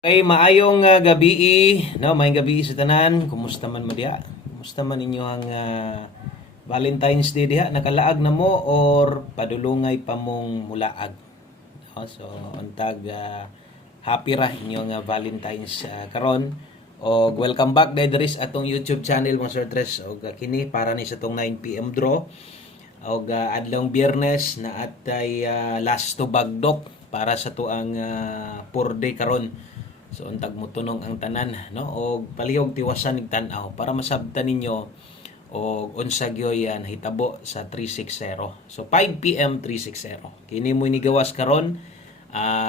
Okay, maayong gabi, no, maayong gabi sa tanan. Kumusta man madya? Kumusta man ninyo ang Valentine's Day diha? Nakalaag na mo or padulungay pa mong mulaag? No? So, untag happy ra inyong Valentine's karon. Og welcome back diri sa atong YouTube channel mga Sir Tres. Og kini para ni sa tong 9 PM draw. Og adlong Biyernes na atay last to bagdok para sa tuang 4 day karon. So untag mo tunong ang tanan, no, og palihog tiwasan nig tan-aw para masabtan ninyo og unsa gyoy hitabo sa 360. So 5 PM 360 kini mo inigawas karon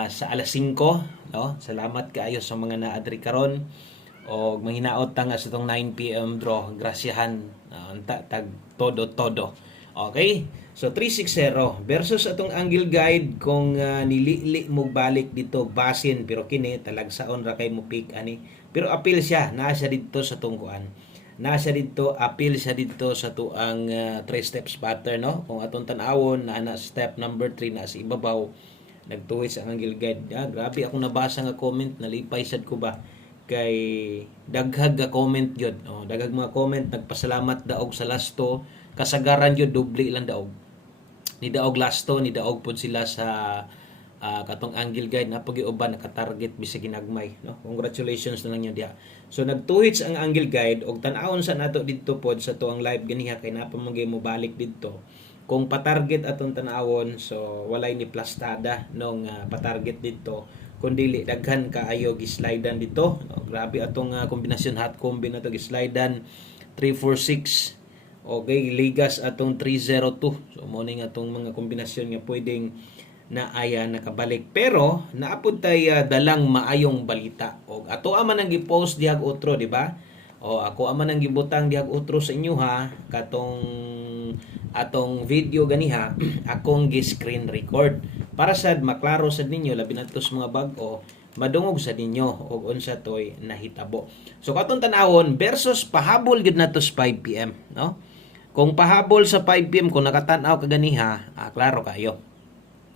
sa alas 5, no. Salamat kaayo sa mga naadri karon og manghinaot ta nga sa tong 9 PM draw. Grasyahan unta tag todo. Okay? So 360 versus atong angle guide kung nilili mo balik dito basin pero kini talagsaon ra kay mo pick ani. Pero appeal siya, naa siya dito sa tungkuan. Naa siya dito, appeal siya dito sa tuang 3 steps pattern, no. Kung atong tan-awon na step number 3 na sa ibabaw nagtuhis ang angle guide. Grabe akong nabasa nga comment, nalipay sad ko ba kay daghag nga comment gyud. Daghag mga comment nagpasalamat daog sa lasto, kasagaran gyud doble lang daog. Ni daog lasto, ni daog pod sila sa katong angle guide na pag-iuban naka-target bisag ginagmay, no. Congratulations na lang niyo diha. So nagtuhits ang angle guide og tan-awon sa nato didto pod sa tuang live ganiha kay napamagay mo balik didto. Kung pa-target atong tan-awon, so walay ni plastada nung pa-target didto kundi daghan kaayo gislidean dito, no? Grabe atong kombinasyon hot combi na to gislidean 346. Okay, ligas atong 302. So mo ni atong mga kombinasyon nga pwedeng na aya nakabalik. Pero naapod tay dalang maayong balita. Og ato man ang gi-post diag outro, di ba? O ako man ang gibutang diag outro sa inyo ha, katong atong video ganiha akong gi-screen record para sad maklaro sad ninyo labi na tos mga bag-o madungog sa ninyo og unsa toy nahitabo. So katong tan-awon versus pahabol gid nato sa 5 PM, no? Kung pahabol sa 5 PM kung nakatan-aw ka ganiha, klaro kayo.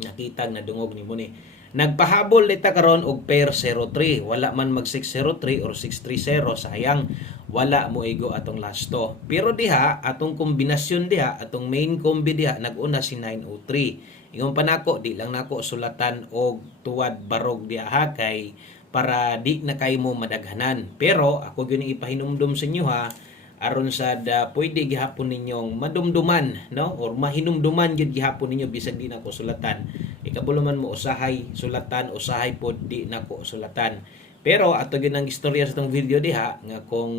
Nakita na dungog ni mo ni. Nagpahabol nita karon og pair 03. Wala man mag 603 or 630, sayang wala mo igo atong lasto. Pero diha atong kombinasyon diha, atong main combi diha nag-una si 903. Ingon pa nako di lang nako sulatan og tuwad barog diha ha kay para di na kay mo madaghanan. Pero ako gyud ipahinumdum sa inyo ha aron sad pwede gihapon ninyong madumduman, no, or mahinumduman gyud gihapon ninyo bisag di nako sulatan. Ikabulo man mo usahay sulatan, usahay pod di nako sulatan. Pero ato gyud ang istorya sa tong video diha nga kung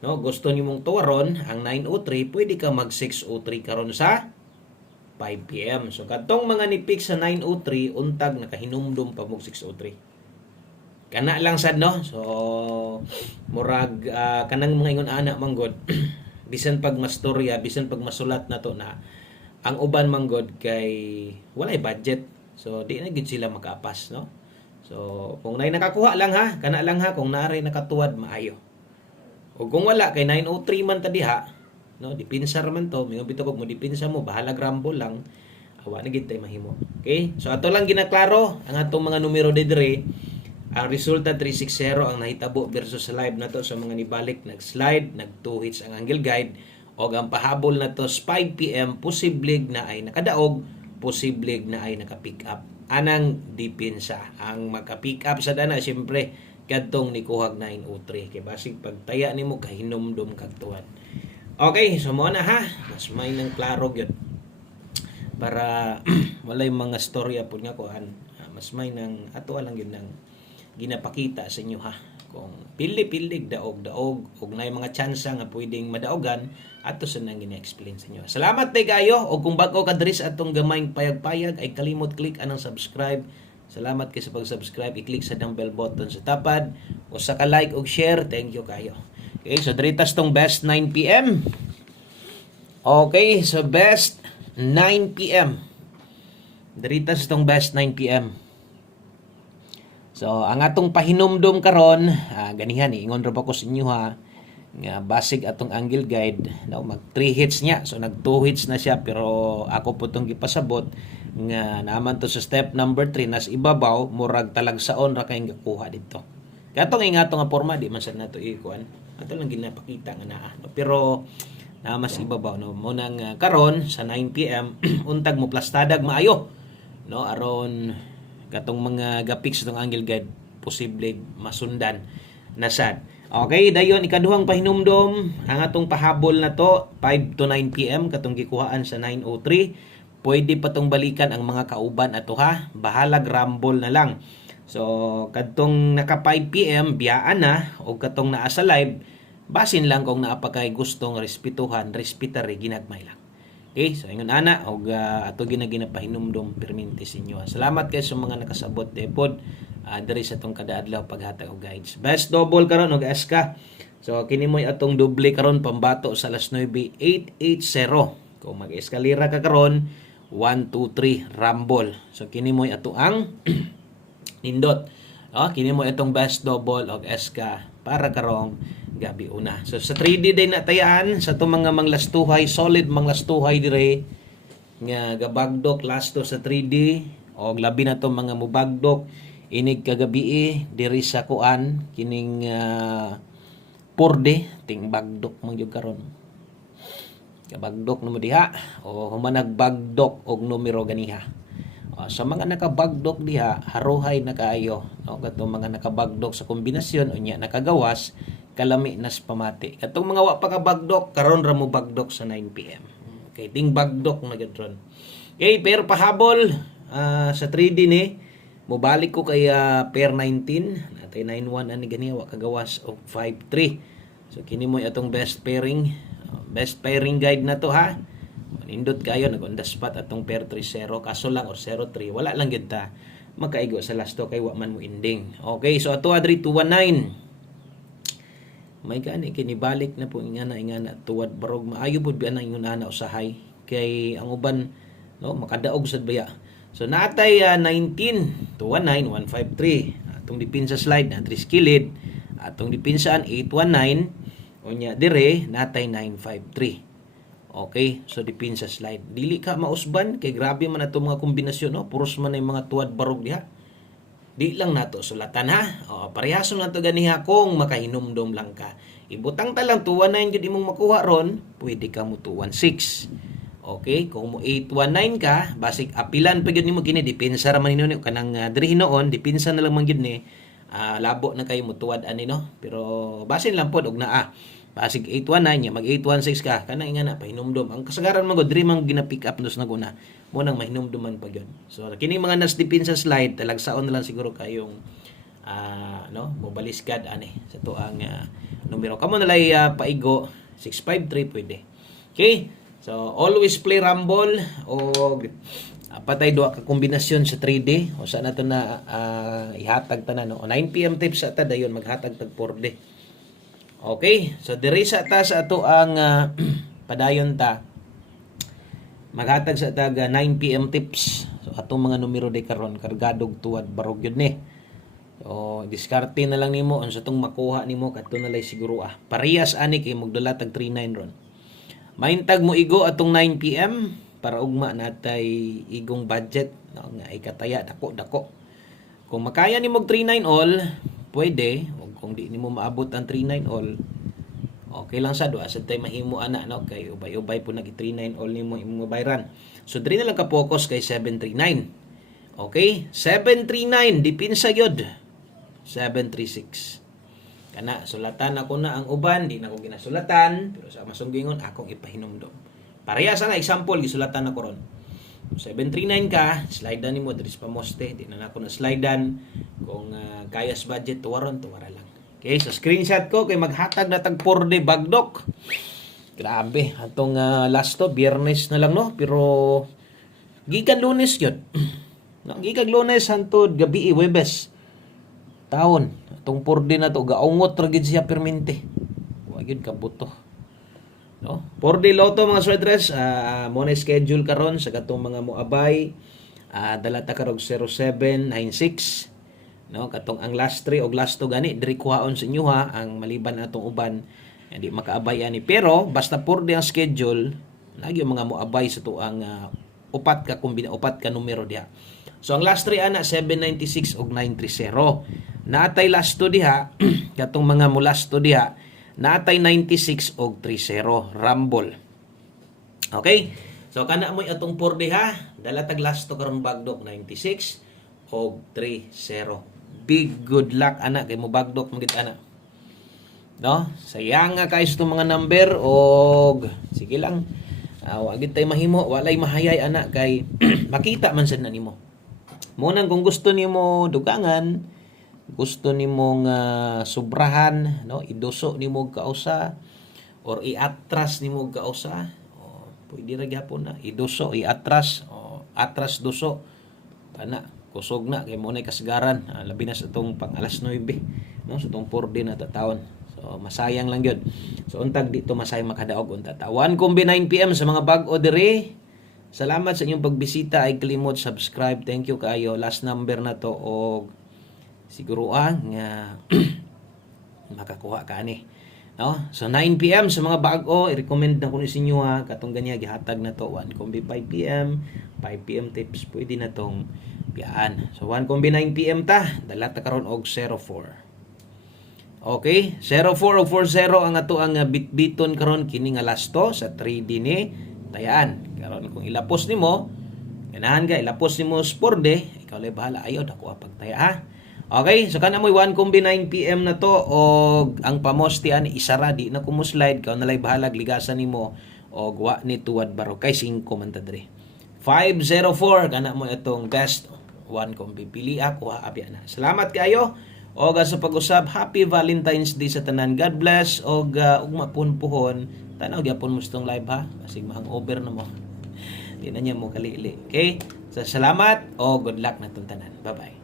no gusto nimong tuwaron ang 903 pwede ka mag 603 karon sa 5 PM. So kadtong mga nipik sa 903 untag nakahinumdum pa mo 603. Kana lang sad, no. So murag kanang mga ingon ana manggod bisan pag mastorya, bisan pag masulat na to na ang uban manggod kay walay budget. So di na gid sila makapas, no. So kung nay nakakuha lang ha, kana lang ha, kung naari nakatuwad maayo. O kung wala kay 903 man ta diha, no, dipinsar man to, mingon bitaw mo dipinsa mo, bahala grambo lang. Awa na gid tay mahimo. Okay? So ato lang ginaklaro ang atong mga numero dire. Ang resulta 360 ang nahitabo versus sa live na to sa mga nibalik nag-slide, nag-2 hits ang angle guide o ang pahabol na to sa 5 PM posibleng na ay nakadaog, posibleng na ay naka-pick up. Anang dipinsa ang maka-pick up sa dana siyempre kadtong nikuhag 903 kay basig pagtaya nimo kahinumdum kag tuwad. Okay, so mo na ha. Mas may nang klaro gyud. Para walay mga storya pud nga kuan. Mas may nang ato lang gyud nang ginapakita sa inyo ha. Kung pili-pilig daog-daog ug nay mga tsansa nga pwedeng madaogan ato sa nang gina-explain sa inyo. Salamat tay kayo og kung bag-o ka diri sa atong gamayng payag-payag ay kalimot click anang subscribe. Salamat kay sa pag-subscribe, i-click sa dang bell button sa tapad o sa ka-like ug share. Thank you kayo. Okay, so diritas tong best 9 PM. Okay, so best 9 PM. Diritas tong best 9 PM. So, ang atong pahinumdum karon, ganihan ingon ra pa ko sa inyo ha, nga basig atong angle guide, no, mag 3 hits niya, so nag 2 hits na siya, pero ako po itong gipasabot nga naman to sa step number 3 nas ibabaw murag talagsaon ra kay gakuha dito. Katong ingato nga porma di man sad nato ikuan, ato lang ginapakita nga naa, no? Pero na mas ibabaw, no, mo nang karon sa 9 PM untag mo plastadag maayo, no, aron katong mga gapiks itong angle guide posible masundan na sad. Okay, dayon ikaduhang pahinumdom, ang atong pahabol na to 5 to 9 PM katong gikuhaan sa 9:03. Pwede pa tong balikan ang mga kauban ato ha. Bahalag rumble na lang. So kadtong naka 5 PM biyaan na o katong naa sa live, basin lang kung naa pa kay gustong respetuhan, respetare ginagmay lang. Okay, so ingon ana og ato ginaginapahinumdom perminti sa inyo. Salamat kay sa mga nakasabot pod diri sa tong kada adlaw paghatag og guides. Best double karon og SK. So kini mo'y atong doble karon pambato sa alas 9:880. Kung mag-eskalera ka karon 1 2 3 rumble. So kini mo'y ato ang nindot. Kini mo itong best double og SK para karong gabi una. So sa 3D day na tayaan sa to mga manglastuhay, solid manglastuhay dire nga gabagdok lasto sa 3D og labi na to mga mubagdok inig kagabi diri sa kuan kining 4D ting bagdok man gyud karon. Kabagdok no mo diha o humanag bagdok og numero ganiha. Sa mga nakabagdok diha, haruhay na kaayo, no? Katong mga nakabagdok sa kombinasyon unya nakagawas kalami nas pamati. Katong mga wa pa kabagdok karon ra mo bagdok sa 9 PM. Okay, ting bagdok na gyud ron. Okay, pero pahabol sa 3D ni mobalik ko kay pair 19, natay 91 ani ganiya wa kagawas og 53. So kini mo atong best pairing guide na to ha. Nindot kayo nag-on the spot atong pair 3-0 kaso lang or 0-3 wala lang gyud ta makaigo sa lasto kay wa man mo ending. Okay, so ato adri 219 may gani kini balik na po ingana tuwad barog maayo pud biya nang ingon ana usahay kay ang uban no makadaog sad baya. So natay 19 219 153 atong dipinsa slide na 3 skilid atong dipinsan 819 unya dire natay 953. Okay, so dipin sa slide. Dili ka mausban kay grabe man ato mga kombinasyon, no? Puros man ay mga tuwad barog diha. Di lang nato sulatan ha. Parehason nato ganiha kung makahinumdom lang ka. Ibutang ta lang 219 jud imong makuha ron, pwede ka mo 216. Okay, kung mo 819 ka, basic apilan pa gyud nimo kini depensa ra man ninyo kanang diri noon, depensa na lang man gyud ni. Labo na kayo mo tuwad ani no. Pero basin lang pod og naa. Pasig 819 mag 816 ka kanang ingana pahinumdom ang kasagaran man gud diri man gina-pick up nos naguna mo nang mahinumduman pa gyud. So kini mga nas dipin sa slide talagsaon na lang siguro kayong no mobaliskad ani sa to ang numero kamo na lay paigo 653 pwede. Okay, so always play rumble og patay duha ka kombinasyon sa 3D o sa nato na ihatag tanan no 9 PM tips sa ta dayon maghatag tag 4D. Okay, so diri sa ta sa ato ang padayon ta maghatag sa tag 9 PM tips. So atong mga numero de karon kargadog tuwad barog yun ni. So diskarte na lang nimo unsa tong makuha nimo kadto na lay siguro parehas ani kay magdala tag 39 ron. Maintag mo igo atong 9 PM para ugma natay igong budget no, nga ikataya dako. Kung makaya nimo 39 all, pwede. Kung di nimo maabot ang 39 all, okay lang sad wa sad tay mahimo ana no kay ubay-ubay po nag 39 all nimo imong bayran. So diri na lang ka focus kay 739. Okay? 739 dipinsa gyud. 736. Kana sulatan ako na ang uban, di na ko ginasulatan, pero sa masunggingon akong ipahinumdom. Parehas na example gisulatan ako ron. 739 ka, slide na nimo diri sa pamoste, di na ako na slidean. Kung kayas budget tuwara lang. Okay, so screenshot ko kay maghatag na tag 4D bagdok. Grabe, atong last to Biyernes na lang no, pero gikan Lunes yun. No, gikan Lunes hantod gabi Huwebes. Taon, atong 4D na to gaungot ra gid siya permente. Wa gyud kabuto. No? 4D Lotto mga sweaters, mo na schedule karon sa katong mga moabay. Dala ta karog 0796. No, katong ang last 3 og last 2 gani diri kuhaon sa inyo ha ang maliban atong uban Hindi makaabay ani. Pero basta 4D ang schedule, lagi yung mga moabay sa tuang upat ka numero diha. So ang last 3 ana 796 ug 930. Naatay last 2 diha katong mga last 2 diha, naatay 96 ug 30 rumble. Okay? So kana mo atong 4 diha, dala tag last 2 karon bagdok 96 ug 30. Big good luck ana kay mo bagdok magit ana. No? Sayang nga kayo sa mga number og sige lang. Wag tay mahimo, walay mahayay ana kay makita man sad na nimo. Munang kung gusto nimo dugangan, gusto nimo nga sobrahan, no, iduso nimo kausa or iatras nimo kausa, pwede ra gyapon na iduso, iatras, atras duso. Ana, kusog na kay mo nay kasagaran, labi na sa tong pang alas 9, no, sa tong 4 na tatawon. So masayang lang gyud. So untag dito masayang makadaog unta ta. 1:09 PM sa mga bag-o diri. Salamat sa inyong pagbisita. Ay kalimot subscribe. Thank you kaayo. Last number na to og siguro nga makakuha ka ani. No? So 9 PM sa mga bag-o, i-recommend na ko ni inyo katong ganya gihatag na to 1:05 PM, 5 PM tips pwede na tong biyaan. So 1:09 PM ta, dala ta karon og 04. Okay, 04 o 40 ang ato ang bitbiton karon kini nga lasto sa 3D ni tayaan. Karon kung ilapos nimo, ganahan ka ilapos nimo sporde, ikaw lay bahala ayo dako pagtaya ha. Okay, so kana moy 1:09 PM na to og ang pamostian isara di na kumo slide kaw nalay bahala ligasan nimo og wa ni tuwad baro kay 5 man ta diri. 504 kana mo itong best one kung pipili ako abi na. Salamat kayo. Og sa pag-usab, Happy Valentine's Day sa tanan. God bless og ugma punpuhon. Tanaw gyapon mo stong live ha. Kasi mahang-over na mo. Di na niya mo kalili. Okay? So salamat o good luck na tanan. Bye-bye.